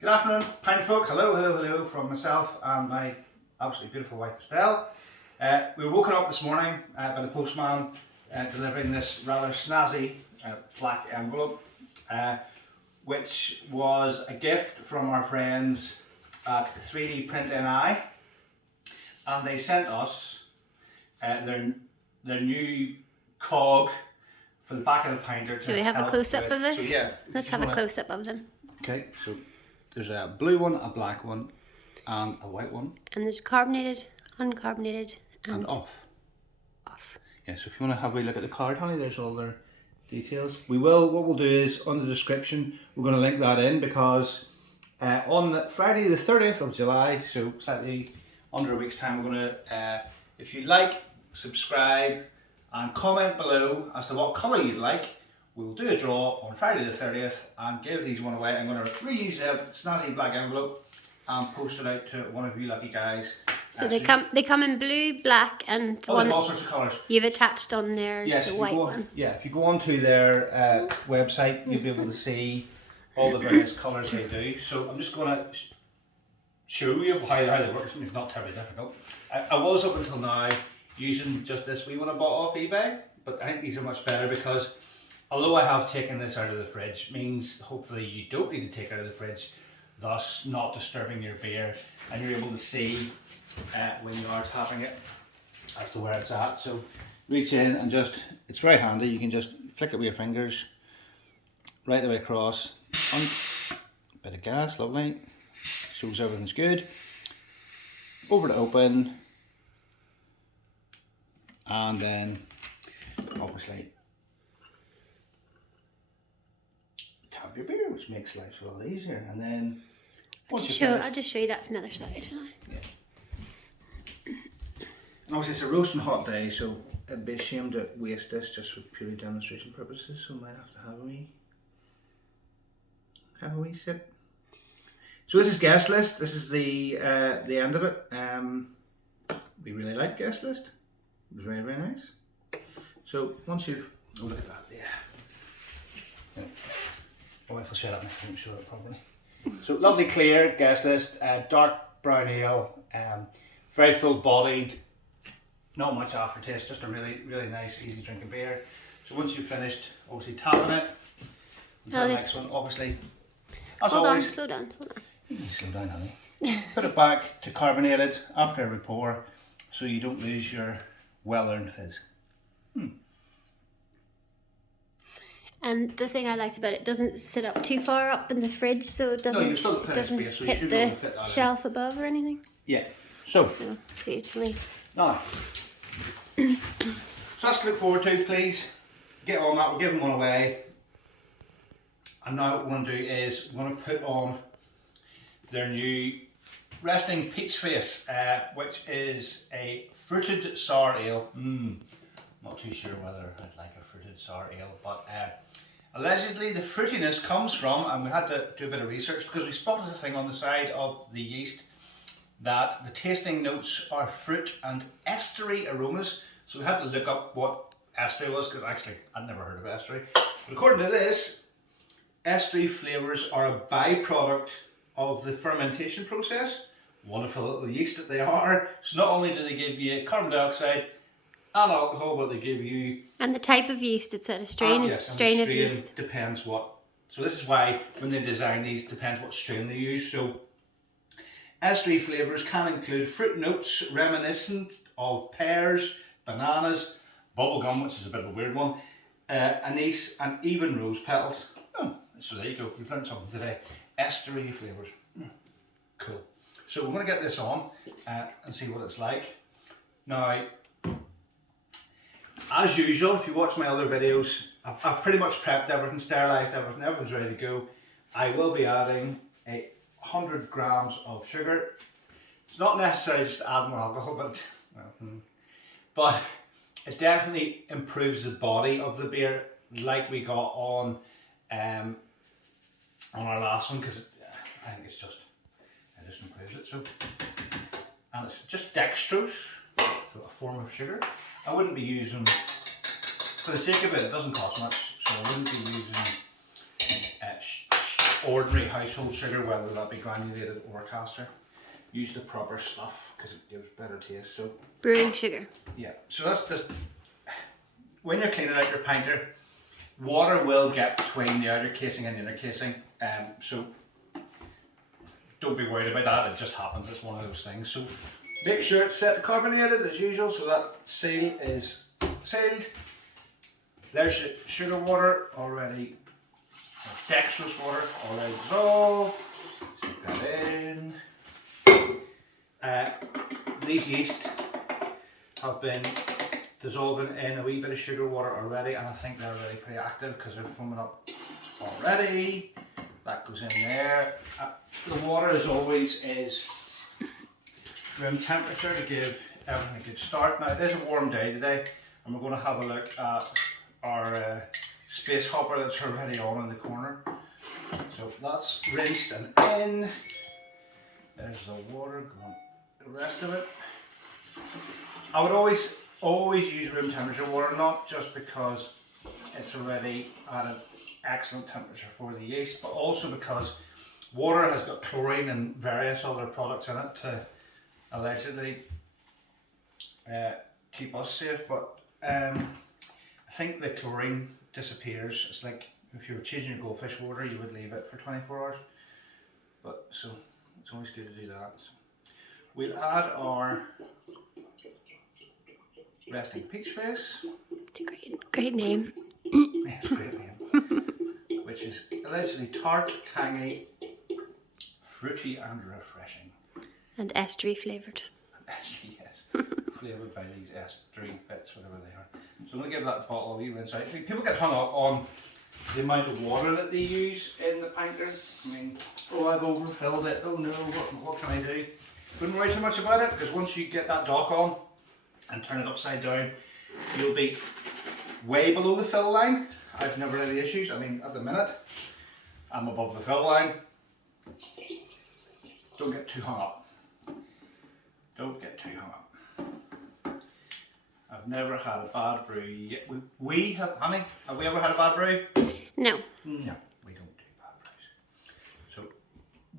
Good afternoon, Pinter folk. Hello from myself and my absolutely beautiful wife Estelle. We were woken up this morning by the postman delivering this rather snazzy black envelope, which was a gift from our friends at 3D Pinter-our, and they sent us their new COG for the back of the Pinter. Do we have a close-up of this? So, yeah, let's have a close-up of them. Okay, so there's a blue one, a black one, and a white one. And there's carbonated, uncarbonated, and off. Yeah, so if you want to have a look at the card, honey, there's all their details. What we'll do is, on the description, we're going to link that in because on Friday the 30th of July, so slightly under a week's time, we're going to, if you like, subscribe and comment below as to what colour you'd like. We'll do a draw on Friday the 30th and give these one away. I'm going to reuse the snazzy black envelope and post it out to one of you lucky guys. So they come in blue, black, and all sorts of colours. You've attached on there the white one. Yeah, if you go onto their website, you'll be able to see all the various colours they do. So I'm just going to show you how they work. It's not terribly difficult. I was up until now using just this wee one I bought off eBay, but I think these are much better because although I have taken this out of the fridge, means hopefully you don't need to take it out of the fridge, thus not disturbing your beer, and you're able to see when you are tapping it as to where it's at. So reach in and just, it's very handy, you can just flick it with your fingers right the way across. Bit of gas, lovely, shows everything's good. Over to open, and then obviously tap your beer, which makes life a lot easier. And then I'll just show you that from the other side. Yeah. Obviously it's a roasting hot day, so it'd be a shame to waste this just for purely demonstration purposes, so I might have to have a wee sip. So this is guest list. This is the end of it. We really like guest list. It was very, very nice. So once you've, oh look at that, yeah. Oh, if I shut up, I won't show it properly. So lovely clear guest list, dark brown ale, very full bodied, not much aftertaste, just a really, really nice, easy drinking beer. So once you've finished, obviously tapping it, the next one, obviously, as always. Slow down. Slow down, honey. Put it back to carbonated after every pour, so you don't lose your well-earned fizz. And the thing I liked about it doesn't sit up too far up in the fridge, so it doesn't, space, so hit the shelf above or anything. Yeah. So see to me. Now, so that's to look forward to. Please get on that. We're giving one away. And now what we're going to do is we're going to put on their new Resting Peach Face, which is a fruited sour ale. Not too sure whether I'd like a fruited sour ale, but allegedly the fruitiness comes from, and we had to do a bit of research because we spotted a thing on the side of the yeast that the tasting notes are fruit and estery aromas. So we had to look up what estery was because actually I'd never heard of estery. But according to this, estery flavours are a byproduct of the fermentation process. Wonderful little yeast that they are. So not only do they give you carbon dioxide and alcohol, but they give you... And the type of yeast, it's at a strain, strain of yeast. Depends what... So this is why when they design these, depends what strain they use. So estery flavours can include fruit notes reminiscent of pears, bananas, bubblegum, which is a bit of a weird one, anise, and even rose petals. Oh, so there you go, you've learned something today. Estery flavours. Cool. So we're going to get this on and see what it's like. Now, as usual, if you watch my other videos, I've pretty much prepped everything, sterilised everything, everything's ready to go. I will be adding 100 grams of sugar. It's not necessary just to add more alcohol, but it definitely improves the body of the beer, like we got on our last one, because I think it just improves it. So, and it's just dextrose, so a form of sugar. I wouldn't be using, for the sake of it, it doesn't cost much, so I wouldn't be using ordinary household sugar, whether that be granulated or caster. Use the proper stuff because it gives better taste. So Brewing sugar. yeah, so that's just, when you're cleaning out your pinter, water will get between the outer casing and the inner casing, so don't be worried about that, it just happens, it's one of those things. So make sure it's set to carbonated as usual, so that seal is sealed. There's your sugar water already, dextrose water already dissolved. Stick that in. These yeast have been dissolving in a wee bit of sugar water already, and I think they're really pretty active because they're foaming up already. That goes in there. The water, as always, is room temperature to give everything a good start. Now it is a warm day today, and we're going to have a look at our space hopper that's already on in the corner. So that's rinsed and in. There's the water going, the rest of it. I would always use room temperature water, not just because it's already at an excellent temperature for the yeast, but also because water has got chlorine and various other products in it to allegedly keep us safe. But I think the chlorine disappears. It's like if you were changing your goldfish water, you would leave it for 24 hours. But so it's always good to do that. So we'll add our resting peach face. It's a great name. Yes, great name. Which is allegedly tart, tangy, fruity and refreshing. And estery flavoured. Yes, flavoured by these estery bits, whatever they are. So I'm going to give that bottle a wee rinse out. People get hung up on the amount of water that they use in the pinter. I mean, oh, I've overfilled it, oh no, what can I do? Wouldn't worry too much about it, because once you get that dock on and turn it upside down, you'll be way below the fill line. I've never had any issues. I mean, at the minute, I'm above the fill line. Don't get too hung up. Don't get too hung up. I've never had a bad brew yet. We have, honey, have we ever had a bad brew? No. No, we don't do bad brews. So,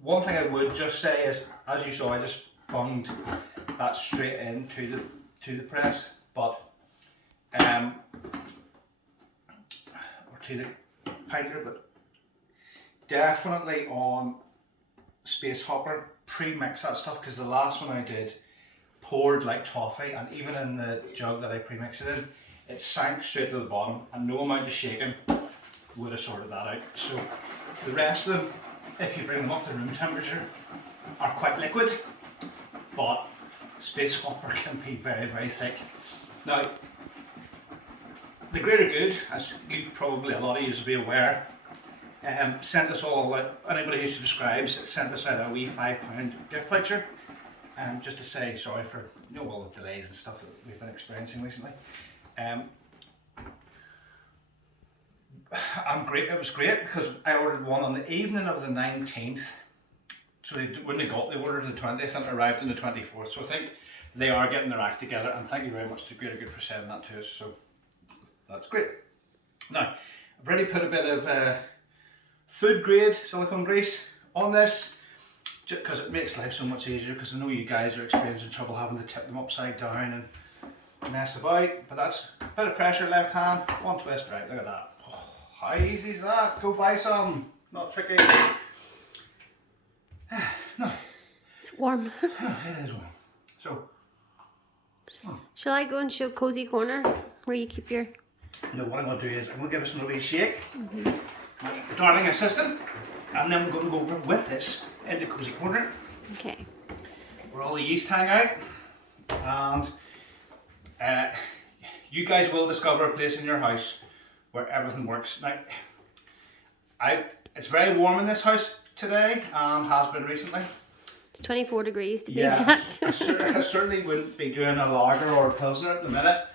one thing I would just say is, as you saw, I just bunged that straight into the press, but or to the pinter, but definitely on space hopper pre-mix that stuff, because the last one I did poured like toffee, and even in the jug that I pre-mixed it in, it sank straight to the bottom, and no amount of shaking would have sorted that out. So the rest of them, if you bring them up to room temperature, are quite liquid, but space hopper can be very, very thick. Now, the Greater Good, as you probably, a lot of you will be aware, sent us all out, anybody who subscribes, sent us out a wee £5 gift voucher, just to say sorry for all the delays and stuff that we've been experiencing recently. It was great because I ordered one on the evening of the 19th, so they wouldn't have got the order to the 20th and it arrived on the 24th. So I think they are getting their act together, and thank you very much to Greater Good for sending that to us. So that's great. Now, I've already put a bit of food grade silicone grease on this, just because it makes life so much easier, because I know you guys are experiencing trouble having to tip them upside down and mess about. But that's a bit of pressure, left hand, one twist, right, look at that. Oh, how easy is that? Go buy some, not tricky. No. It's warm. It is warm. So, Shall I go and show Cozy Corner where you keep your... no, what I'm going to do is I'm going to give us another wee shake. My darling assistant, and then we're going to go over with this into Cozy Corner, Okay. where all the yeast hang out, and you guys will discover a place in your house where everything works. Now, it's very warm in this house today, and has been recently. It's 24 degrees to be exact. I certainly wouldn't be doing a lager or a pilsner at the minute.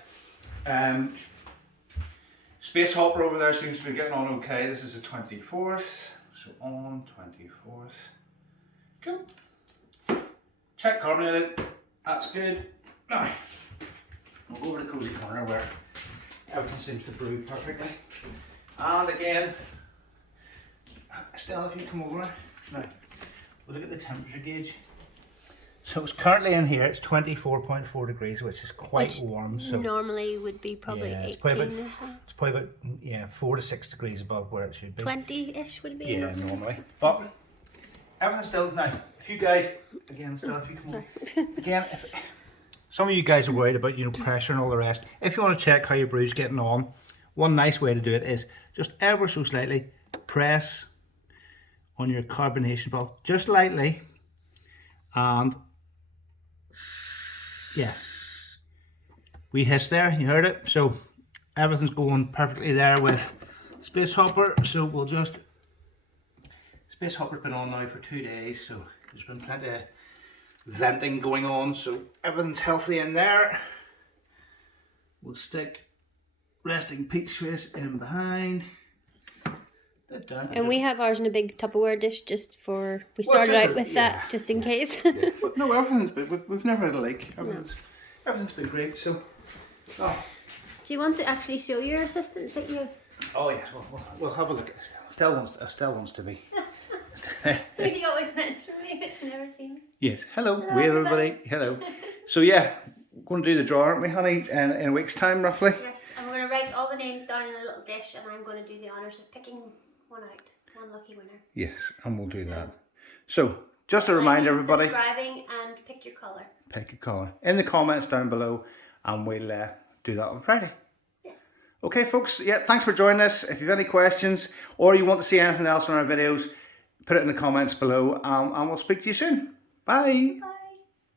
Space hopper over there seems to be getting on okay. This is the 24th, so on 24th. Cool. Check carbonated, that's good. Now, we'll go over to Cozy Corner where everything seems to brew perfectly. And again, Stella, if you come over now, we'll look at the temperature gauge. So it's currently in here, it's 24.4 degrees, which is quite warm. So normally would be probably 18 or so. It's probably about 4 to 6 degrees above where it should be. 20-ish would be. Yeah, normally. But everything's still now. If you guys, again, Stella, if you come over, again, if some of you guys are worried about pressure and all the rest, if you want to check how your brew's getting on, one nice way to do it is just ever so slightly press on your carbonation valve, just lightly, and yeah, we hiss there, you heard it. So everything's going perfectly there with Space Hopper. So we'll just, Space Hopper's been on now for 2 days, so there's been plenty of venting going on, so everything's healthy in there. We'll stick resting peach face in behind. And we have ours in a big Tupperware dish just for, we started out with that just in case. Yeah. But no, everything's been, we've never had a leak. Everything's been great, so. Oh. Do you want to actually show your assistant that you... Oh yes, we'll have a look at Estelle wants to be. You always mention me, but you never see me. Yes, hello everybody. Hello. So yeah, we're going to do the draw, aren't we, honey, in a week's time roughly? Yes, and we're going to write all the names down in a little dish, and I'm going to do the honours of picking one out, one lucky winner. Yes, and we'll do that. So, just a reminder everybody. Subscribing and pick your colour. Pick your colour. In the comments down below, and we'll do that on Friday. Yes. Okay folks, yeah, thanks for joining us. If you have any questions, or you want to see anything else on our videos, put it in the comments below, and we'll speak to you soon. Bye. Bye.